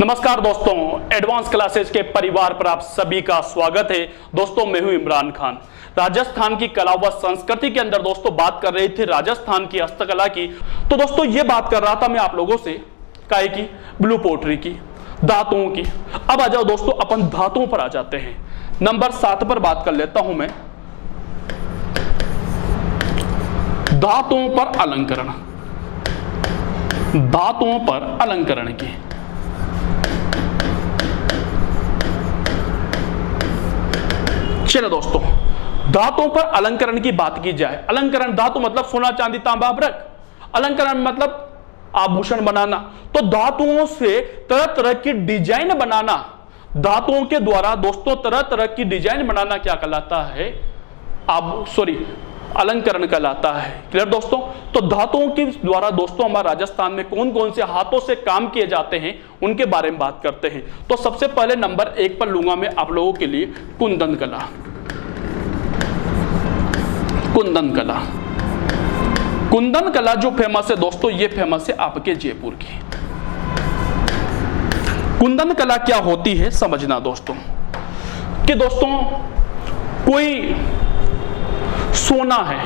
नमस्कार दोस्तों, advance classes के परिवार पर आप सभी का स्वागत है। दोस्तों मैं हूं इमरान खान। राजस्थान की कला व संस्कृति के अंदर दोस्तों बात कर रहे थे राजस्थान की हस्तकला की। तो दोस्तों ये बात कर रहा था मैं आप लोगों से काय की, ब्लू पोट्री की, धातुओं की। अब आ जाओ दोस्तों, अपन धातुओं पर आ जाते हैं। नंबर 7 पर बात कर लेता हूं मैं, धातुओं पर अलंकरण। धातुओं पर अलंकरण की चलो दोस्तों, धातुओं पर अलंकरण की बात की जाए। अलंकरण, धातु मतलब सोना चांदी तांबा ब्रक, अलंकरण मतलब आभूषण बनाना। तो धातुओं से तरह तरह की डिजाइन बनाना, धातुओं के द्वारा दोस्तों तरह तरह की डिजाइन बनाना क्या कहलाता है? अलंकरण कहलाता है। क्लियर दोस्तों? तो धातुओं के द्वारा दोस्तों हमारे राजस्थान में कौन कौन से हाथों से काम किए जाते हैं उनके बारे में बात करते हैं। तो सबसे पहले नंबर 1 पर लूंगा मैं आप लोगों के लिए कुंदन कला। कुंदन कला, कुंदन कला जो फेमस है दोस्तों, ये फेमस है आपके जयपुर की। कुंदन कला क्या होती है समझना दोस्तों, कि दोस्तों कोई सोना है,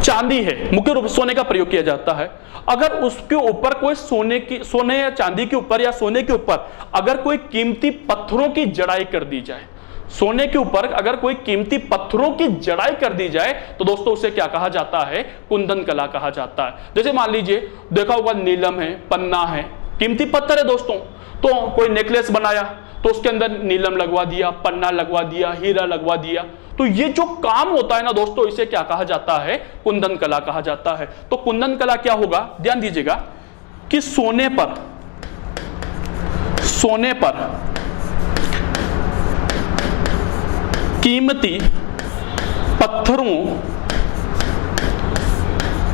चांदी है, मुख्य रूप से सोने का प्रयोग किया जाता है। अगर उसके ऊपर कोई सोने या चांदी के ऊपर या सोने के ऊपर अगर कोई कीमती पत्थरों की जड़ाई कर दी जाए, सोने के ऊपर अगर कोई कीमती पत्थरों की जड़ाई कर दी जाए तो दोस्तों उसे क्या कहा जाता है? कुंदन कला कहा जाता है। जैसे मान लीजिए देखा होगा, नीलम है, पन्ना है, कीमती पत्थर है दोस्तों। तो कोई नेकलेस बनाया तो उसके अंदर नीलम लगवा दिया, पन्ना लगवा दिया, हीरा लगवा दिया। तो ये जो काम होता है ना दोस्तों, इसे क्या कहा जाता है? कुंदन कला कहा जाता है। तो कुंदन कला क्या होगा, ध्यान दीजिएगा कि सोने पर कीमती पत्थरों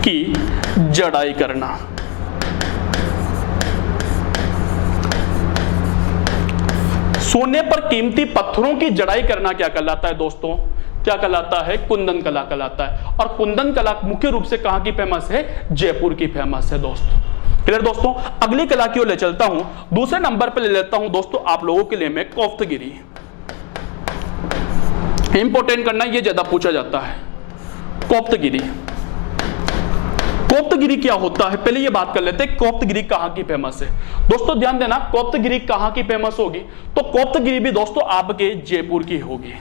की जड़ाई करना। सोने पर कीमती पत्थरों की जड़ाई करना क्या कहलाता है दोस्तों? क्या कहलाता है? कुंदन कला कहलाता है। और कुंदन कला मुख्य रूप से कहां की फेमस है? जयपुर की फेमस है दोस्तों। क्लियर दोस्तों? अगली कला की ओर ले चलता हूं। दूसरे नंबर पर ले लेता हूं दोस्तों आप लोगों के लिए मैं कोफ्तगिरी। इंपोर्टेंट करना, यह ज्यादा पूछा जाता है। कोफ्तगिरी, कोफ्तगिरी क्या होता है पहले ये बात कर लेते हैं। कोफ्तगिरी कहां की फेमस है दोस्तों? ध्यान देना, कोफ्तगिरी कहां की फेमस होगी? तो कोफ्तगिरी भी दोस्तों आपके जयपुर की होगी।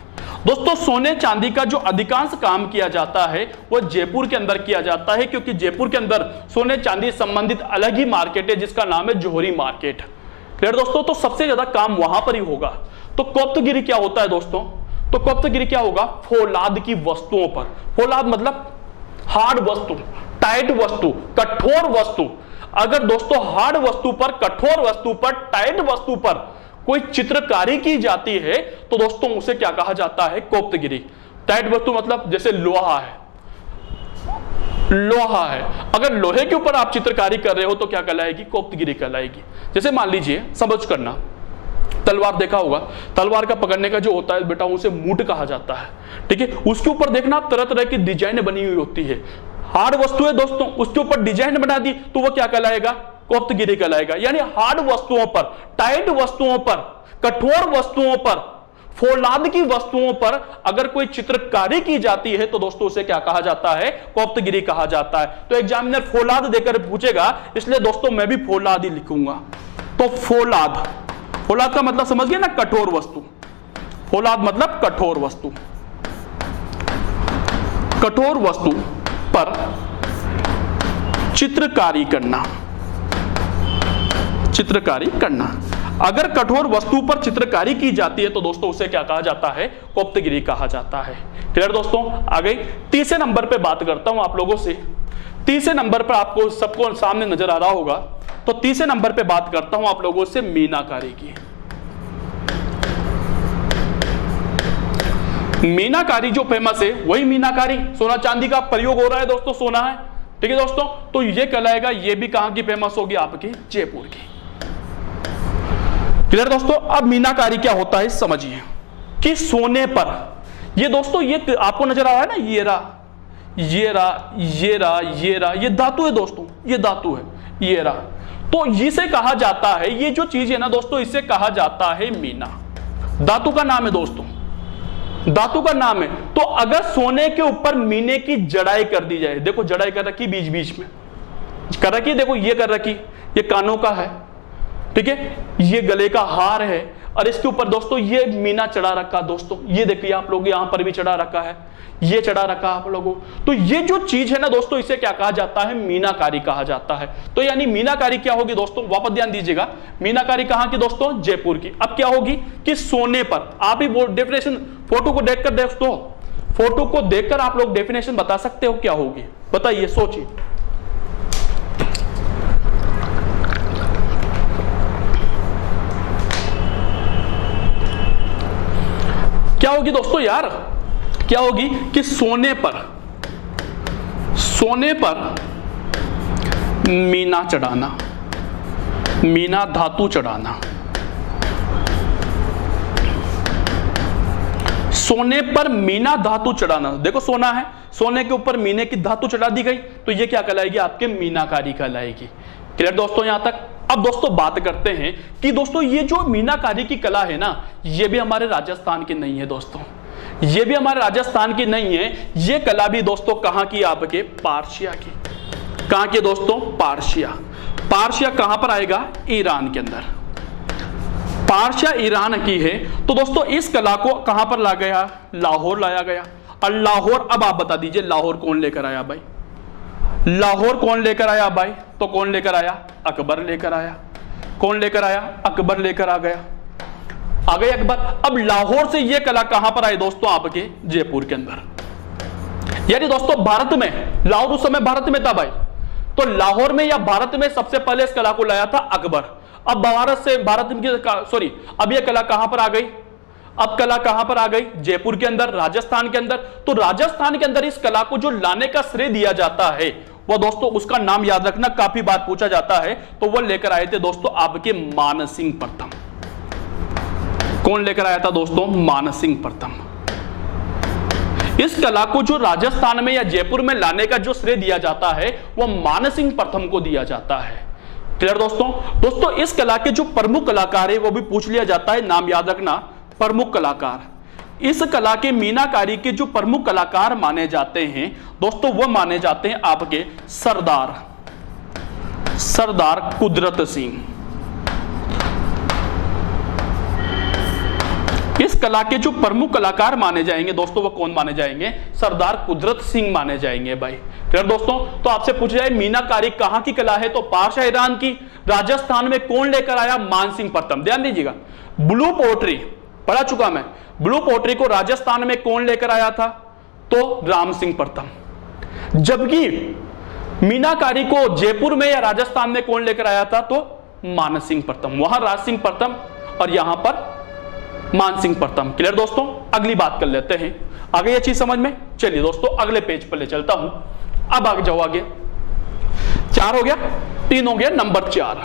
दोस्तों सोने चांदी का जो अधिकांश काम किया जाता है वो जयपुर के अंदर किया जाता है, क्योंकि जयपुर के अंदर सोने चांदी संबंधित अलग ही मार्केट है जिसका नाम है जौहरी मार्केट। क्लियर दोस्तों? तो सबसे ज्यादा काम वहां पर ही होगा। तो कोफ्तगिरी क्या होता है दोस्तों? तो कोफ्तगिरी क्या होगा? फौलाद की वस्तुओं पर। फौलाद मतलब हार्ड वस्तु, टाइट वस्तु, कठोर वस्तु। अगर दोस्तों हार्ड वस्तु पर, कठोर वस्तु पर, टाइट वस्तु पर कोई चित्रकारी की जाती है तो दोस्तों उसे क्या कहा जाता है? कोफ्तगिरी। टाइट वस्तु मतलब जैसे लोहा है, लोहा है, अगर लोहे के ऊपर आप चित्रकारी कर रहे हो तो क्या कहलाएगी? कोफ्तगिरी कहलाएगी। जैसे मान लीजिए, समझ करना, तलवार देखा होगा, तलवार का पकड़ने का जो होता है बेटा उसे मूठ कहा जाता है। ठीक है, उसके ऊपर देखना तरह तरह की डिजाइन बनी हुई होती है। हार्ड वस्तु है दोस्तों, उसके ऊपर डिजाइन बना दी तो वो क्या कहलाएगा? कोफ्तगिरी कहलाएगा। यानी हार्ड वस्तुओं पर, टाइट वस्तुओं पर, कठोर वस्तुओं पर, फौलाद की वस्तुओं पर अगर कोई चित्रकारी की जाती है तो दोस्तों उसे क्या कहा जाता है? कोफ्तगिरी कहा जाता है। तो एग्जामिनर फौलाद देकर पूछेगा, इसलिए दोस्तों मैं भी फौलाद ही लिखूंगा। तो फौलाद, फौलाद का मतलब समझ गए ना? कठोर वस्तु। फौलाद मतलब कठोर वस्तु। कठोर वस्तु पर चित्रकारी करना, चित्रकारी करना। अगर कठोर वस्तु पर चित्रकारी की जाती है तो दोस्तों उसे क्या कहा जाता है? कोफ्तगिरी कहा जाता है। क्लियर दोस्तों? आ गई। तीसरे नंबर पे बात करता हूं आप लोगों से। तीसरे नंबर पर आपको सबको सामने नजर आ रहा होगा, तो तीसरे नंबर पे बात करता हूं आप लोगों से मीनाकारी की। मीनाकारी जो फेमस है वही मीनाकारी, सोना चांदी का प्रयोग हो रहा है दोस्तों, सोना है। ठीक है दोस्तों? तो ये कहलाएगा, ये भी कहां की फेमस होगी? आपकी जयपुर की। क्लियर दोस्तों? अब मीनाकारी क्या होता है समझिए, कि सोने पर, ये दोस्तों ये आपको नजर आ रहा है ना, ये रहा, ये धातु है दोस्तों, ये धातु है, ये रहा। तो इसे कहा जाता है, ये जो चीज है ना दोस्तों, इसे कहा जाता है मीना। धातु का नाम है दोस्तों, धातु का नाम है। तो अगर सोने के ऊपर मीने की जड़ाई कर दी जाए, देखो जड़ाई कर रखी बीच बीच में कर रखी, देखो ये कर रखी, ये कानों का है, ठीक है, ये गले का हार है, और इसके ऊपर दोस्तों ये मीना चढ़ा रखा दोस्तों, ये देखिए आप लोग यहां पर भी चढ़ा रखा है, ये चढ़ा रखा आप लोगों। तो ये जो चीज है ना दोस्तों, इसे क्या कहा जाता है? मीनाकारी कहा जाता है। तो यानी मीनाकारी क्या होगी दोस्तों, वापस ध्यान दीजिएगा, मीनाकारी कहां की दोस्तों? जयपुर की। अब क्या होगी कि सोने पर, आप ही डेफिनेशन फोटो को देखकर दोस्तों, फोटो को देखकर आप लोग डेफिनेशन बता सकते हो क्या होगी, बताइए, सोचिए। क्या होगी दोस्तों यार, क्या होगी कि सोने पर मीना चढ़ाना, मीना धातु चढ़ाना, सोने पर मीना धातु चढ़ाना। देखो सोना है, सोने के ऊपर मीने की धातु चढ़ा दी गई, तो ये क्या कहलाएगी? आपके मीनाकारी कहलाएगी। क्लियर दोस्तों यहां तक? अब दोस्तों बात करते हैं कि दोस्तों ये जो मीनाकारी की कला है ना, ये भी हमारे राजस्थान की नहीं है दोस्तों, ये भी हमारे राजस्थान की नहीं है, ये कला भी दोस्तों कहां की? आपके पारसिया की। कहां के दोस्तों? पारसिया। पारसिया कहां पर आएगा? ईरान के अंदर। पारसिया ईरान की है। तो दोस्तों इस कला को कहां पर ला गया? लाहौर लाया गया। और लाहौर, अब आप बता दीजिए लाहौर कौन लेकर आया भाई? लाहौर कौन लेकर आया भाई? तो कौन लेकर आया? अकबर लेकर आया। कौन लेकर आया? अकबर लेकर आ गया, आ गए अकबर। अब लाहौर से यह कला कहां पर आई दोस्तों? आपके जयपुर के अंदर। यानी दोस्तों भारत में, लाहौर उस समय भारत में था भाई, तो लाहौर में या भारत में सबसे पहले इस कला को लाया था अकबर। अब अब यह कला कहां पर आ गई? अब कला कहां पर आ गई? जयपुर के अंदर, राजस्थान के अंदर। तो राजस्थान के अंदर इस कला को जो लाने का श्रेय दिया जाता है, वो दोस्तों उसका नाम याद रखना, काफी बार पूछा जाता है। तो वो लेकर आए थे दोस्तों आपके मानसिंह प्रथम। कौन लेकर आया था दोस्तों? मानसिंह प्रथम। इस कला को जो राजस्थान में या जयपुर में लाने का जो श्रेय दिया जाता है, वो मानसिंह प्रथम को दिया जाता है। क्लियर दोस्तों? दोस्तों इस कला के जो प्रमुख कलाकार है वो भी पूछ लिया जाता है, नाम याद रखना, प्रमुख कलाकार। इस कला के मीनाकारी के जो प्रमुख कलाकार माने जाते हैं दोस्तों, वो माने जाते हैं आपके सरदार कुदरत सिंह। इस कला के जो प्रमुख कलाकार माने जाएंगे दोस्तों, वो कौन माने जाएंगे? सरदार कुदरत सिंह माने जाएंगे भाई। क्लियर दोस्तों? तो आपसे पूछा जाए मीनाकारी कहां की कला है, तो पारसिया ईरान की। राजस्थान में कौन लेकर आया? मानसिंह प्रथम। ध्यान दीजिएगा, ब्लू पोट्री पढ़ा चुका मैं, ब्लू पोट्री को राजस्थान में कौन लेकर आया था? तो राम सिंह प्रथम। जबकि मीनाकारी को जयपुर में या राजस्थान में कौन लेकर आया था? तो मानसिंह प्रथम। वहां राज सिंह प्रथम और यहां पर मानसिंह प्रथम। क्लियर दोस्तों? अगली बात कर लेते हैं, आ गई ये चीज समझ में? चलिए दोस्तों अगले पेज पर ले चलता हूं। अब आगे जाओ, आगे 4 हो गया, 3 हो गया, नंबर 4।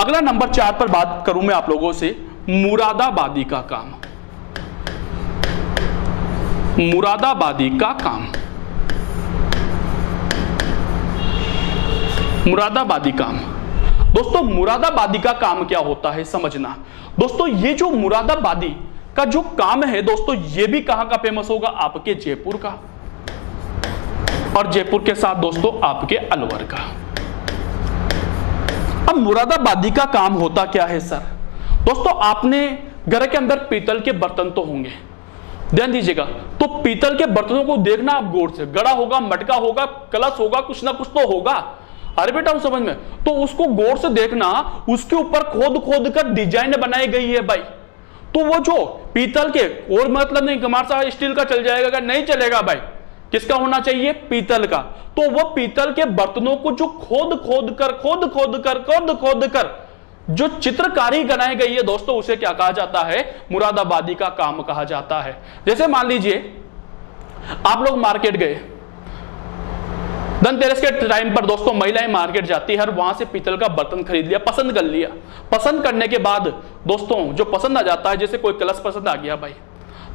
अगला नंबर 4 पर बात करूं मैं आप लोगों से मुरादाबादी का काम। मुरादाबादी का काम, मुरादाबादी काम। दोस्तों मुरादाबादी का काम क्या होता है समझना। दोस्तों ये जो मुरादाबादी का जो काम है दोस्तों, ये भी कहां का फेमस होगा? आपके जयपुर का, और जयपुर के साथ दोस्तों आपके अलवर का। अब मुरादाबादी का काम होता क्या है सर? दोस्तों आपने घर के अंदर पीतल के बर्तन तो होंगे, ध्यान दीजिएगा। तो पीतल के बर्तनों को देखना आप गौर से, गड़ा होगा, मटका होगा, कलश होगा, कुछ ना कुछ तो होगा। अरे बेटा समझ में, तो उसको गौर से देखना, उसके ऊपर खोद खोद कर डिजाइन बनाई गई है भाई। तो वो जो पीतल के, और मतलब नहीं हमारे साथ स्टील का चल जाएगा, नहीं चलेगा भाई, किसका होना चाहिए? पीतल का। तो वो पीतल के बर्तनों को जो खोद खोद कर जो चित्रकारी बनाई गई है दोस्तों, उसे क्या कहा जाता है? मुरादाबादी का काम कहा जाता है। जैसे मान लीजिए आप लोग मार्केट गए, धनतेरस के टाइम पर दोस्तों महिलाएं मार्केट जाती है, वहां से पीतल का बर्तन खरीद लिया, पसंद कर लिया। पसंद करने के बाद दोस्तों जो पसंद आ जाता है, जैसे कोई कलश पसंद आ गया भाई,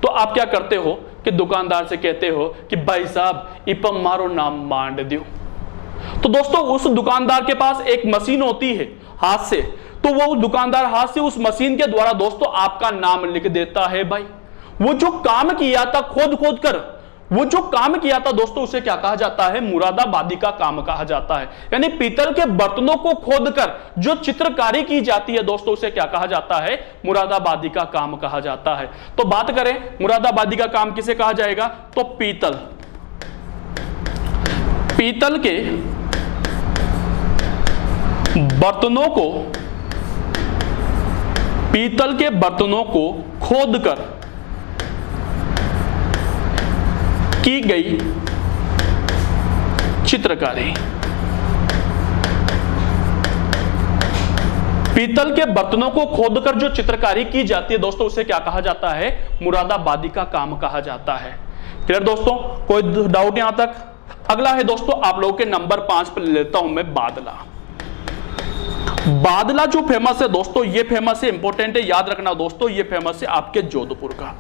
तो आप क्या करते हो कि दुकानदार से कहते हो कि भाई साहब इपम मारो नाम मांड दियो। तो दोस्तों उस दुकानदार के पास एक मशीन होती है हाथ से, तो वो दुकानदार हाथ से उस मशीन के द्वारा दोस्तों आपका नाम लिख देता है भाई। वो जो काम किया था खोद खोद कर, वो जो काम किया था दोस्तों उसे क्या कहा जाता है, मुरादाबादी का काम कहा जाता है। यानी पीतल के बर्तनों को खोदकर जो चित्रकारी की जाती है दोस्तों उसे क्या कहा जाता है, मुरादाबादी का काम कहा जाता है। तो बात करें मुरादाबादी का काम किसे कहा जाएगा, तो पीतल के बर्तनों को खोदकर की गई चित्रकारी। पीतल के बर्तनों को खोदकर जो चित्रकारी की जाती है दोस्तों उसे क्या कहा जाता है, मुरादाबादी का काम कहा जाता है। क्लियर दोस्तों, कोई डाउट यहां तक? अगला है दोस्तों आप लोगों के नंबर 5 पर लेता हूं मैं बादला। बादला जो फेमस है दोस्तों, ये फेमस है, इंपॉर्टेंट है, याद रखना दोस्तों, ये फेमस है आपके जोधपुर का।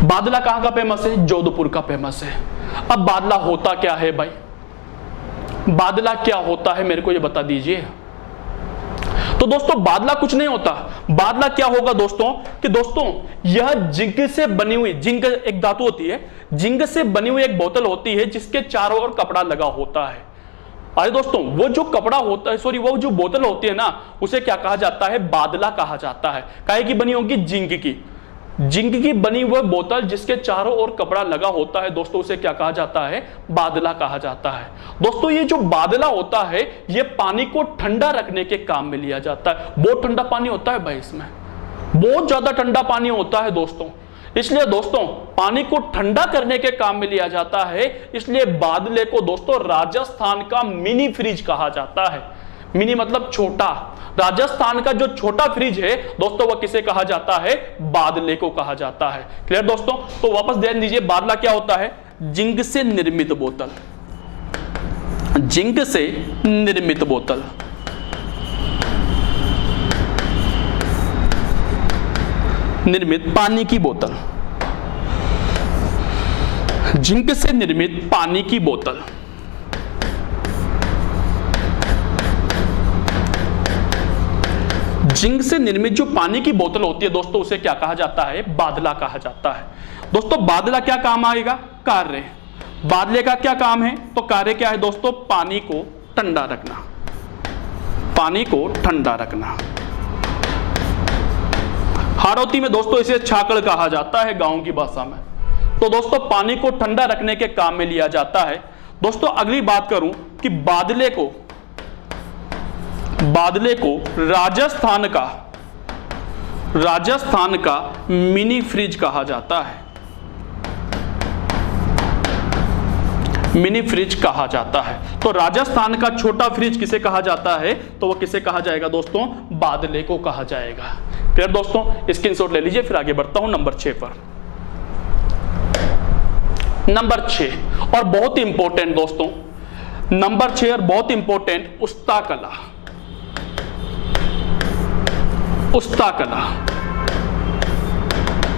बादला कहां का फेमस है, जोधपुर का फेमस है। अब बादला होता क्या है भाई, बादला क्या होता है मेरे को ये बता दीजिए। तो दोस्तों बादला कुछ नहीं होता, बादला क्या होगा दोस्तों कि दोस्तों यह जिंक से बनी हुई, जिंक एक धातु होती है, जिंक से बनी हुई एक बोतल होती है जिसके चारों ओर कपड़ा लगा होता है। अरे दोस्तों वो जो कपड़ा होता है, सॉरी वो जो बोतल होती है ना, उसे क्या कहा जाता है, बादला कहा जाता है। काहे की बनी होगी, जिंक की बनी हुई बोतल जिसके चारों ओर कपड़ा लगा होता है दोस्तों उसे क्या कहा जाता है, बादला कहा जाता है। दोस्तों ये जो बादला होता है ये पानी को ठंडा रखने के काम में लिया जाता है। बहुत ठंडा पानी होता है भाई, इसमें बहुत ज्यादा ठंडा पानी होता है दोस्तों, इसलिए दोस्तों पानी को ठंडा करने के काम में लिया जाता है। इसलिए बादले को दोस्तों राजस्थान का मिनी फ्रिज कहा जाता है। मिनी मतलब छोटा, राजस्थान का जो छोटा फ्रिज है दोस्तों वह किसे कहा जाता है, बादले को कहा जाता है। क्लियर दोस्तों, तो वापस ध्यान दीजिए, बादला क्या होता है, जिंक से निर्मित बोतल, जिंक से निर्मित बोतल, निर्मित पानी की बोतल, जिंक से निर्मित पानी की बोतल। जिंक से निर्मित जो पानी की बोतल होती है दोस्तों उसे क्या कहा जाता है, बादला कहा जाता है। दोस्तों बादला क्या काम आएगा, कार्य। बादले का क्या काम है, तो कार्य क्या है दोस्तों, पानी को ठंडा रखना, पानी को ठंडा रखना। हाड़ौती में दोस्तों इसे छाकड़ कहा जाता है गांव की भाषा में। तो दोस्तों पानी को ठंडा रखने के काम में लिया जाता है। दोस्तों अगली बात करूं कि बादले को राजस्थान का मिनी फ्रिज कहा जाता है, मिनी फ्रिज कहा जाता है। तो राजस्थान का छोटा फ्रिज किसे कहा जाता है, तो वो किसे कहा जाएगा दोस्तों, बादले को कहा जाएगा। क्लियर दोस्तों, स्क्रीनशॉट ले लीजिए, फिर आगे बढ़ता हूं नंबर 6 पर। नंबर 6 और बहुत ही इंपॉर्टेंट दोस्तों, नंबर 6 और बहुत इंपॉर्टेंट, उस्ता कला। उस्ता कला,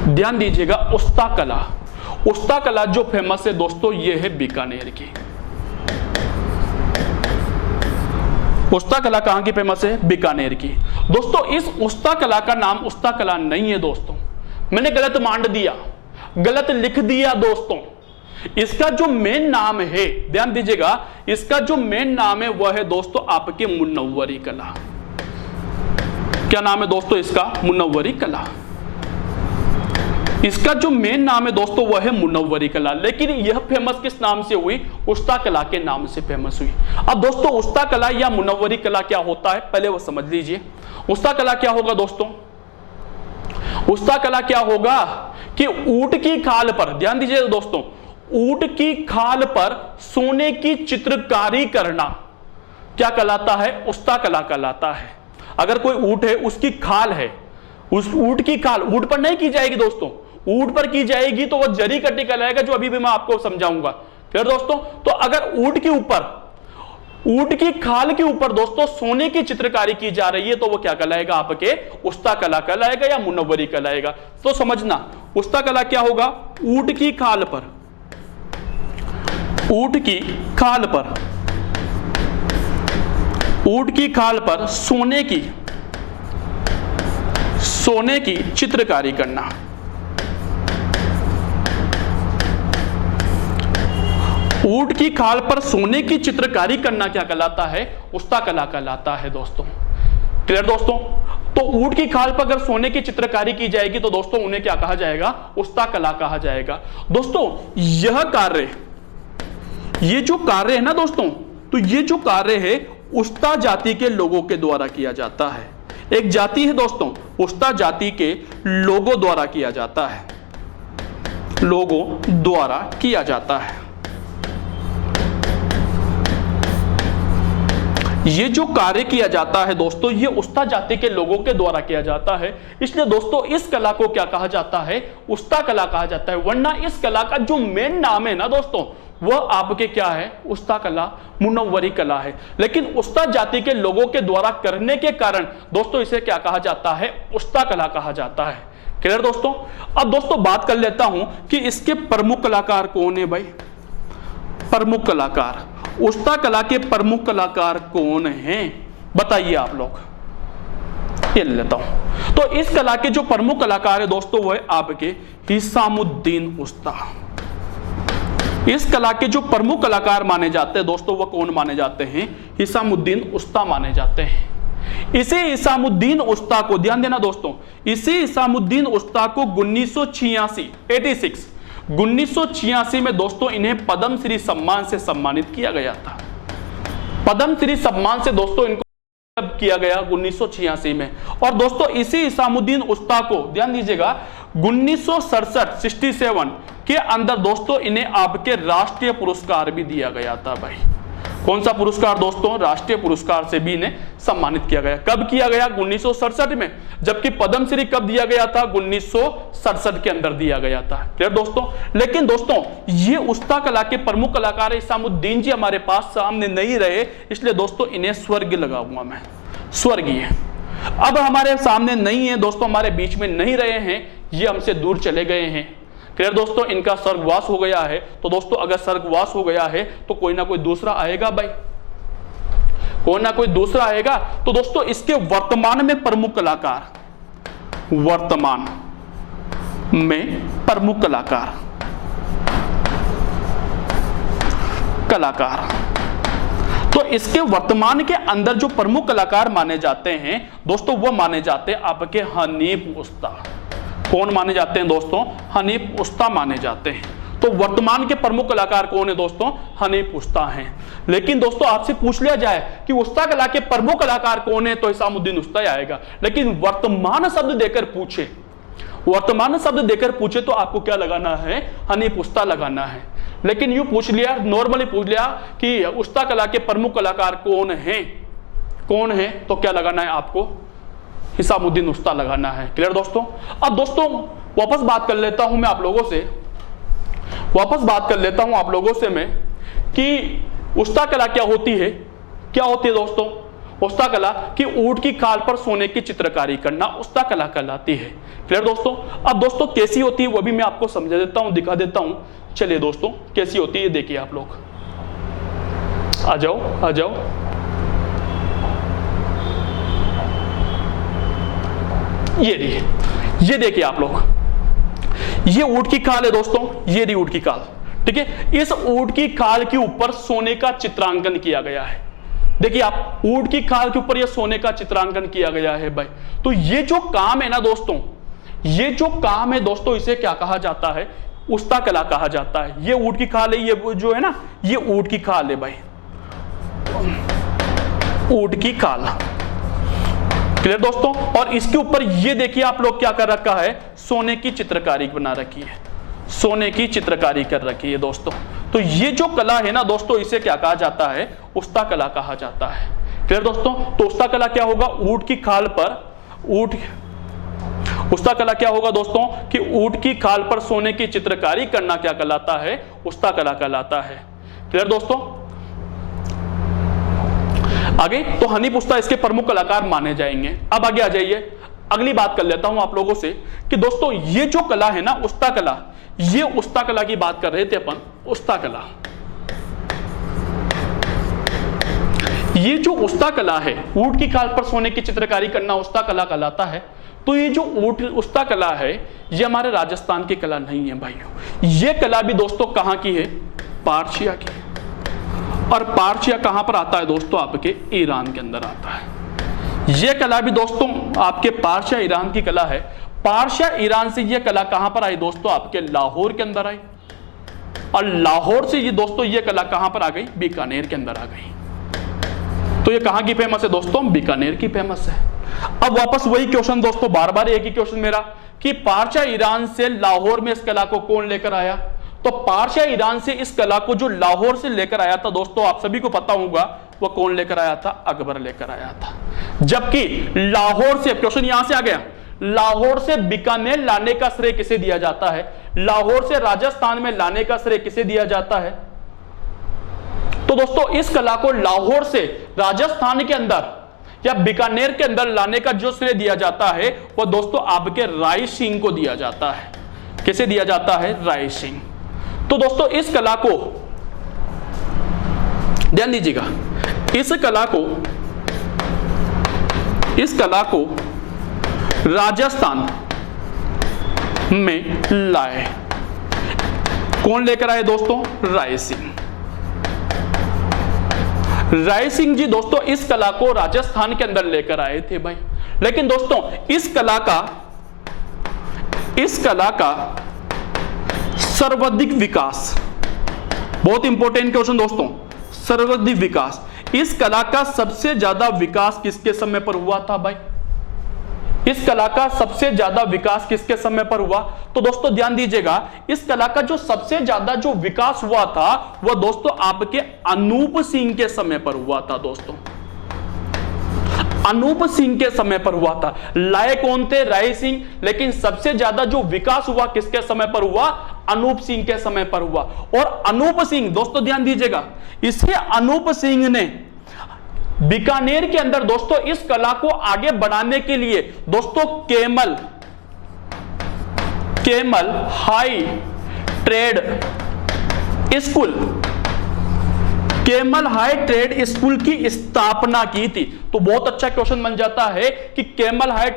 ध्यान दीजिएगा, उस्ता कला। उस्ता कला जो फेमस है दोस्तों ये है बीकानेर की। उस्ता कला कहां की फेमस है, बीकानेर की। दोस्तों इस उस्ता कला का नाम उस्ता कला नहीं है दोस्तों, मैंने गलत मान दिया, गलत लिख दिया दोस्तों। इसका जो मेन नाम है, ध्यान दीजिएगा, इसका जो मेन नाम है वह है दोस्तों आपके मुनव्वरी कला। क्या नाम है दोस्तों इसका, मुनव्वरी कला। इसका जो मेन नाम है दोस्तों वह है मुनव्वरी कला, लेकिन यह फेमस किस नाम से हुई, उस्ता कला के नाम से फेमस हुई। अब दोस्तों उस्ता कला या मुनव्वरी कला क्या होता है पहले वो समझ लीजिए। उस्ता कला क्या होगा दोस्तों, उस्ता कला क्या होगा कि ऊंट की खाल पर, ध्यान दीजिए दोस्तों, ऊंट की खाल पर सोने की चित्रकारी करना क्या कहलाता है, उस्ता कला कहलाता है। अगर कोई ऊंट है उसकी खाल है, उस ऊंट की खाल ऊंट पर नहीं की जाएगी दोस्तों, ऊंट पर की जाएगी तो वह जरी कट्टी कहलाएगा, जो अभी भी मैं आपको समझाऊंगा। फिर दोस्तों तो अगर ऊंट के ऊपर, ऊंट की खाल के ऊपर दोस्तों सोने की चित्रकारी की जा रही है तो वो क्या कहलाएगा, आपके उस्ता कला कहलाएगा या मुनव्वरी कहलाएगा। तो समझना उस्ता कला क्या होगा, ऊंट की खाल पर, ऊंट की खाल पर सोने की चित्रकारी करना। ऊंट की खाल पर सोने की चित्रकारी करना क्या कहलाता है? उस्ता कला कहलाता है दोस्तों। क्लियर दोस्तों? तो ऊंट की खाल पर अगर सोने की चित्रकारी की जाएगी तो दोस्तों उन्हें क्या कहा जाएगा? उस्ता कला कहा जाएगा। दोस्तों ये जो कार्य है ना दोस्तों, तो ये जो कार्य है उस्ता जाति के लोगों के द्वारा किया जाता है। एक जाति है दोस्तों, उस्ता जाति के लोगों द्वारा किया जाता है, लोगों द्वारा किया जाता है। ये जो कार्य किया जाता है दोस्तों, ये उस्ता जाति के लोगों के द्वारा किया जाता है, इसलिए दोस्तों इस कला को क्या कहा जाता है? उस्ता कला कहा जाता है। वरना इस कला का जो मेन नाम है ना दोस्तों, वह आपके क्या है? उस्ता कला, मुनव्वरी कला है। लेकिन उस्ता जाति के लोगों के द्वारा करने के कारण दोस्तों इसे क्या कहा जाता है? उस्ता कला कहा जाता है। क्लियर दोस्तों? अब दोस्तों बात कर लेता हूं कि इसके प्रमुख कलाकार कौन है भाई? प्रमुख कलाकार, उस्ता कला के प्रमुख कलाकार कौन हैं? बताइए आप लोग। ये ले लेता हूं। तो इस कला के जो प्रमुख कलाकार है दोस्तों, वो है आपके हिसामुद्दीन उस्ता। इस कला के जो प्रमुख कलाकार माने जाते हैं दोस्तों, वो कौन माने जाते हैं? हिसामुद्दीन उस्ता माने जाते हैं। इसे हिसामुद्दीन उस्ता को, ध्यान देना दोस्तों, इसे हिसामुद्दीन उस्ता को 1986 में दोस्तों इन्हें पद्मश्री सम्मान से सम्मानित किया गया था। पद्मश्री सम्मान से दोस्तों इनको किया गया 1986 में। और दोस्तों इसी हिसामुद्दीन उस्ता को, ध्यान दीजिएगा, 1967 के अंदर दोस्तों इन्हें आपके राष्ट्रीय पुरस्कार भी दिया गया था भाई। कौन सा पुरस्कार दोस्तों? राष्ट्रीय पुरस्कार से भी इन्हें सम्मानित किया गया। कब किया गया? 1967 में। जबकि पद्मश्री कब दिया गया था? 1967 के अंदर दिया गया था। क्लियर दोस्तों? लेकिन दोस्तों ये उस्ता कला के प्रमुख कलाकार हिसामुद्दीन जी हमारे पास सामने नहीं रहे, इसलिए दोस्तों इन्हें स्वर्गीय लगाऊंगा मैं, स्वर्गीय। अब हमारे सामने नहीं है दोस्तों, हमारे बीच में नहीं रहे हैं, ये हमसे दूर चले गए हैं। क्लियर दोस्तों? इनका स्वर्गवास हो गया है। तो दोस्तों अगर स्वर्गवास हो गया है तो कोई ना कोई दूसरा आएगा भाई, कोई ना कोई दूसरा आएगा। तो दोस्तों इसके वर्तमान में प्रमुख कलाकार, वर्तमान में प्रमुख कलाकार, तो इसके वर्तमान के अंदर जो प्रमुख कलाकार माने जाते हैं दोस्तों, वो माने जाते हैं आपके हनीफ उस्ता। कौन माने जाते हैं दोस्तों? हनीफ उस्ता माने जाते हैं। तो वर्तमान के प्रमुख कलाकार कौन है दोस्तों? हनीफ उस्ता हैं। लेकिन दोस्तों आपसे पूछ लिया जाए कि उस्ता कला के प्रमुख कलाकार कौन है, तो हिसामुद्दीन उस्ता ही आएगा। लेकिन वर्तमान शब्द देकर पूछे, वर्तमान शब्द देकर पूछे तो आपको क्या लगाना है? हनीफ उस्ता लगाना है। लेकिन यूं पूछ लिया, नॉर्मली पूछ लिया कि उस्ता कला के प्रमुख कलाकार कौन है, कौन है, तो क्या लगाना है आपको? हिसामुद्दीन उस्ता लगाना है। क्लियर दोस्तों? अब दोस्तों वापस बात कर लेता हूं मैं आप लोगों से, मैं कि उस्ता कला क्या होती है? क्या होती है दोस्तों? उस्ता कला कि ऊंट की खाल पर सोने की चित्रकारी करना उस्ता कला कहलाती है। क्लियर दोस्तों? अब दोस्तों कैसी होती है वो भी मैं आपको समझा देता हूं, दिखा देता हूं। चलिए दोस्तों कैसी होती है देखिए आप लोग। आ जाओ। ये देखिए आप लोग, ये ऊंट की खाल है दोस्तों, ये रही ऊंट की खाल। ठीक है, इस ऊंट की खाल के ऊपर सोने का चित्रांकन किया गया है। देखिए आप, ऊंट की खाल के ऊपर ये सोने का चित्रांकन किया गया है भाई। तो ये जो काम है ना दोस्तों, ये जो काम है दोस्तों, इसे क्या कहा जाता है? उस्ता कला कहा जाता है। ये ऊंट की खाल है, ये जो है ना, ये ऊंट की खाल है भाई, ऊंट की खाल। क्लियर दोस्तों? और इसके ऊपर ये देखिए आप लोग क्या कर रखा है? सोने की चित्रकारी बना रखी है, सोने की चित्रकारी कर रखी है दोस्तों। तो ये जो कला है ना दोस्तों, इसे क्या कहा जाता है? उस्ता कला कहा जाता है। क्लियर दोस्तों? तो उस्ता कला क्या होगा? ऊंट की खाल पर उस्ता कला क्या होगा दोस्तों कि ऊंट की खाल पर सोने की चित्रकारी करना क्या कहलाता है? उस्ता कला कहलाता है। क्लियर दोस्तों? आगे तो हनीफ उस्ता इसके प्रमुख कलाकार माने जाएंगे। अब आगे आ जाइए, अगली बात कर लेता हूं आप लोगों से कि दोस्तों ये जो कला है ना, उस्ता कला, ये उस्ता कला की बात कर रहे थे अपन, उस्ता कला। ये जो उस्ता कला है, ऊंट की खाल पर सोने की चित्रकारी करना उस्ता कला कहलाता है। तो ये जो उस्ता कला है ये हमारे राजस्थान की कला नहीं है भाइयों। ये कला भी दोस्तों कहाँ की है? पार्शिया की। और पार्शिया कहाँ पर आता है दोस्तों? आपके ईरान के अंदर आता है। ये कला भी दोस्तों आपके पार्शिया ईरान की कला है। पार्शिया ईरान से ये कला कहाँ पर आई दोस्तों? आपके लाहौर के अंदर आई। और लाहौर से ये दोस्तों ये कला कहाँ पर आ गई? बीकानेर के अंदर आ गई। तो ये कहाँ की फेमस है दोस्तों? बीकानेर की फेमस है। अब वापस वही क्वेश्चन दोस्तों, बार बार एक ही क्वेश्चन मेरा कि पार्शिया ईरान से लाहौर में इस कला को कौन लेकर आया? तो पार्शिया ईरान से इस कला को जो लाहौर से लेकर आया था दोस्तों, आप सभी को पता होगा वो कौन लेकर आया था? अकबर लेकर आया था। जबकि लाहौर से, क्वेश्चन यहां से आ गया, लाहौर से बीकानेर लाने का श्रेय किसे दिया जाता है? लाहौर से राजस्थान में लाने का श्रेय किसे दिया जाता है? तो दोस्तों इस कला को लाहौर से राजस्थान के अंदर या बीकानेर के अंदर लाने का जो श्रेय दिया जाता है वो दोस्तों आपके राय सिंह को दिया जाता है। किसे दिया जाता है? राय सिंह। तो दोस्तों इस कला को ध्यान दीजिएगा, इस कला को राजस्थान में लाए। कौन लेकर आए दोस्तों? राय सिंह। राय सिंह जी दोस्तों इस कला को राजस्थान के अंदर लेकर आए थे भाई। लेकिन दोस्तों इस कला का सर्वाधिक विकास, बहुत इंपॉर्टेंट क्वेश्चन दोस्तों, सर्वाधिक विकास, इस कला का सबसे ज्यादा विकास किसके समय पर हुआ था भाई? इस कला का सबसे ज्यादा विकास किसके समय पर हुआ? तो दोस्तों ध्यान दीजिएगा, इस कला का जो सबसे ज्यादा जो विकास हुआ था वह दोस्तों आपके अनूप सिंह के समय पर हुआ था। दोस्तों अनूप सिंह के समय पर हुआ था। लाए कौन थे? राय सिंह। लेकिन सबसे ज्यादा जो विकास हुआ किसके समय पर हुआ? अनूप सिंह के समय पर हुआ। और अनूप सिंह दोस्तों ध्यान दीजिएगा, इसे अनूप सिंह ने बीकानेर के अंदर दोस्तों इस कला को आगे बढ़ाने के लिए दोस्तों केमल हाई ट्रेड स्कूल की स्थापना की थी। तो बहुत अच्छा क्वेश्चन बन जाता है कि केमल हाई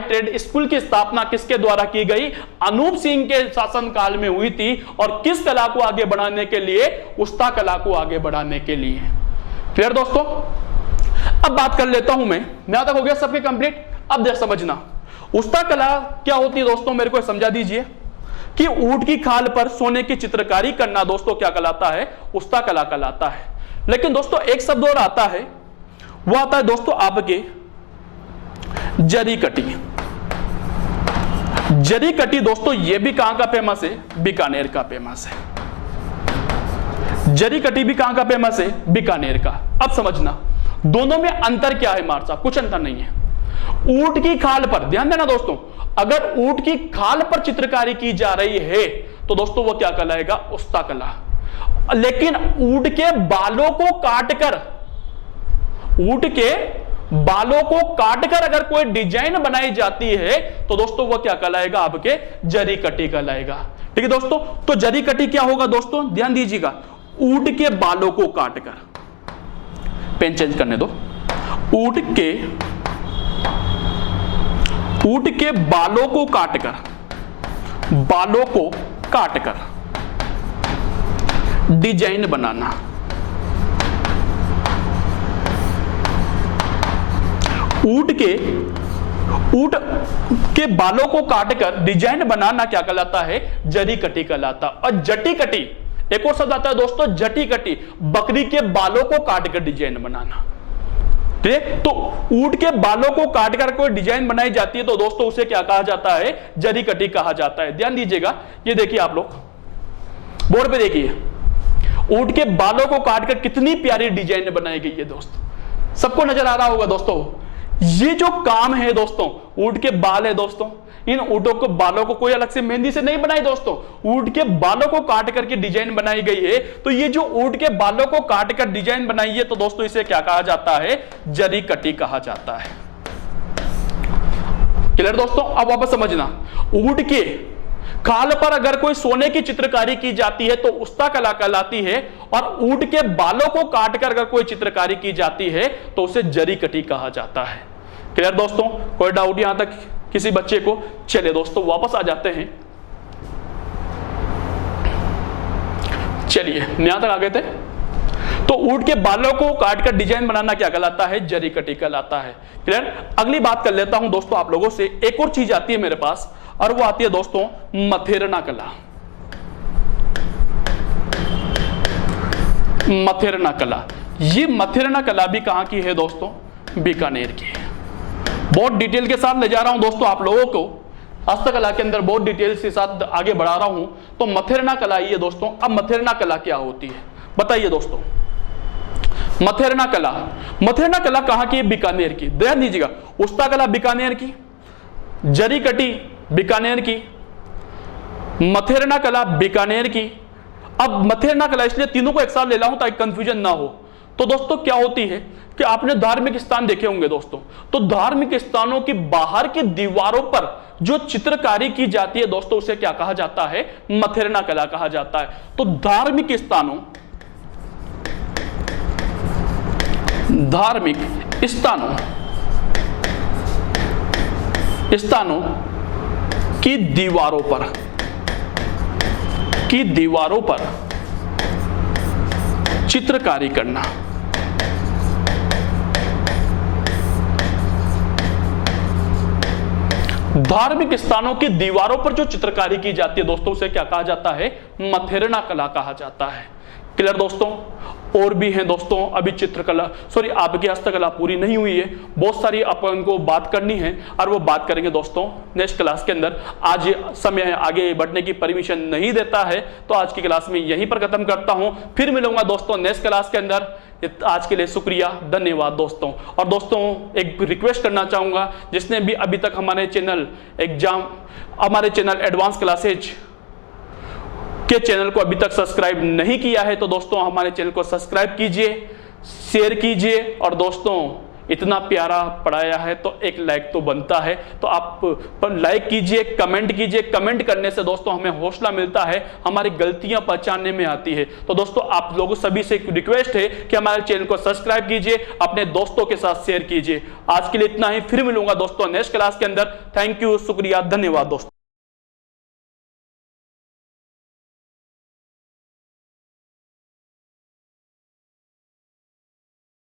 ट्रेड स्कूल की स्थापना किसके द्वारा की गई? अनूप सिंह के शासनकाल में हुई थी। और किस कला को आगे बढ़ाने के लिए? उस्ता कला को आगे बढ़ाने के लिए। क्लियर दोस्तों? अब बात कर लेता हूं मैं, यहां तक हो गया सबके कंप्लीट। अब देख समझना उस्ता कला क्या होती है दोस्तों, मेरे को समझा दीजिए कि ऊंट की खाल पर सोने की चित्रकारी करना दोस्तों क्या कहलाता है? उस्ता कला कहलाता है। लेकिन दोस्तों एक शब्द और आता है, वो आता है दोस्तों आपके जरी कटी। जरी कटी दोस्तों ये भी कहां का फेमस है? बीकानेर का फेमस है। जरी कटी भी कहां का फेमस है? बीकानेर का। अब समझना दोनों में अंतर क्या है मार साहब? कुछ अंतर नहीं है। ऊंट की खाल पर ध्यान देना दोस्तों, अगर ऊंट की खाल पर चित्रकारी की जा रही है तो दोस्तों वो क्या कहलाएगा? उस्ता कला। लेकिन ऊंट के बालों को काटकर अगर कोई डिजाइन बनाई जाती है तो दोस्तों वो क्या कहलाएगा? आपके जरी कटी कहलाएगा। ठीक है दोस्तों? तो जरी कटी क्या होगा दोस्तों? ध्यान दीजिएगा, ऊंट के बालों को काटकर, पेन चेंज करने दो, ऊंट के बालों को काटकर डिजाइन बनाना। ऊंट के बालों को काटकर डिजाइन बनाना क्या कहलाता है? जरी कटी कहलाता। और जटी कटी एक और शब्द आता है दोस्तों, जटी कटी, बकरी के बालों को काटकर डिजाइन बनाना। ठीक, तो ऊंट के बालों को काटकर कोई डिजाइन बनाई जाती है तो दोस्तों उसे क्या कहा जाता है? जरी कटी कहा जाता है। ध्यान दीजिएगा, ये देखिए आप लोग बोर्ड पे देखिए, ऊंट के बालों को काटकर कितनी प्यारी डिजाइन बनाई गई है दोस्तों। सबको नजर आ रहा होगा दोस्तों, ये जो काम है दोस्तों, ऊंट के बाल है दोस्तों, इन ऊंटों को बालों को कोई अलग से मेहंदी से नहीं बनाई दोस्तों, ऊंट के बालों को काट करके डिजाइन बनाई गई है। तो ये जो ऊंट के बालों को काट कर डिजाइन बनाई है तो दोस्तों इसे क्या कहा जाता है? जरी कटी कहा जाता है। क्लियर दोस्तों? अब वापस समझना, ऊंट के खाल पर अगर कोई सोने की चित्रकारी की जाती है तो उस्ता कला कहलाती है, और ऊंट के बालों को काटकर अगर कोई चित्रकारी की जाती है तो उसे जरी कटी कहा जाता है। क्लियर दोस्तों, कोई डाउट यहां तक किसी बच्चे को? चलिए दोस्तों वापस आ जाते हैं। चलिए यहां तक आ गए थे। तो ऊंट के बालों को काटकर डिजाइन बनाना क्या कहलाता है? जरी कटी कहलाता है। क्लियर? अगली बात कर लेता हूं दोस्तों आप लोगों से। एक और चीज आती है मेरे पास, और वो आती है दोस्तों मथेरना कला। मथेरना कला, ये मथेरना कला भी कहां की है दोस्तों? बीकानेर की है। बहुत डिटेल के साथ ले जा रहा हूं दोस्तों आप लोगों को, हस्तकला के अंदर बहुत डिटेल के साथ आगे बढ़ा रहा हूं। तो मथेरना कला ये दोस्तों, अब मथेरना कला क्या होती है बताइए दोस्तों? मथेरना कला, मथेरना कला कहां की है? बीकानेर की। ध्यान दीजिएगा, उस्ता कला बीकानेर की, जरी कटी बीकानेर की, मथेरना कला बीकानेर की। अब मथेरना कला इसलिए तीनों को एक साथ ले रहा हूं ताकि कंफ्यूजन ना हो। तो दोस्तों क्या होती है कि आपने धार्मिक स्थान देखे होंगे दोस्तों, तो धार्मिक स्थानों की बाहर की दीवारों पर जो चित्रकारी की जाती है दोस्तों उसे क्या कहा जाता है? मथेरना कला कहा जाता है। तो धार्मिक स्थानों की दीवारों पर चित्रकारी करना, धार्मिक स्थानों की दीवारों पर जो चित्रकारी की जाती है दोस्तों उसे क्या कहा जाता है? मथेरना कला कहा जाता है। क्लियर दोस्तों? और भी हैं दोस्तों, अभी चित्रकला सॉरी आपकी हस्तकला पूरी नहीं हुई है, बहुत सारी अपन को बात करनी है और वो बात करेंगे दोस्तों नेक्स्ट क्लास के अंदर। आज समय आगे बढ़ने की परमिशन नहीं देता है, तो आज की क्लास में यहीं पर खत्म करता हूं। फिर मिलूंगा दोस्तों नेक्स्ट क्लास के अंदर। आज के लिए शुक्रिया, धन्यवाद दोस्तों। और दोस्तों एक रिक्वेस्ट करना चाहूंगा, जिसने भी अभी तक हमारे चैनल एडवांस क्लासेज के चैनल को अभी तक सब्सक्राइब नहीं किया है, तो दोस्तों हमारे चैनल को सब्सक्राइब कीजिए, शेयर कीजिए, और दोस्तों इतना प्यारा पढ़ाया है तो एक लाइक तो बनता है, तो आप लाइक कीजिए, कमेंट कीजिए। कमेंट करने से दोस्तों हमें हौसला मिलता है, हमारी गलतियां पहचानने में आती है। तो दोस्तों आप लोगों सभी से एक रिक्वेस्ट है कि हमारे चैनल को सब्सक्राइब कीजिए, अपने दोस्तों के साथ शेयर कीजिए। आज के लिए इतना ही, फिर मिलूंगा दोस्तों नेक्स्ट क्लास के अंदर। थैंक यू, शुक्रिया, धन्यवाद दोस्तों।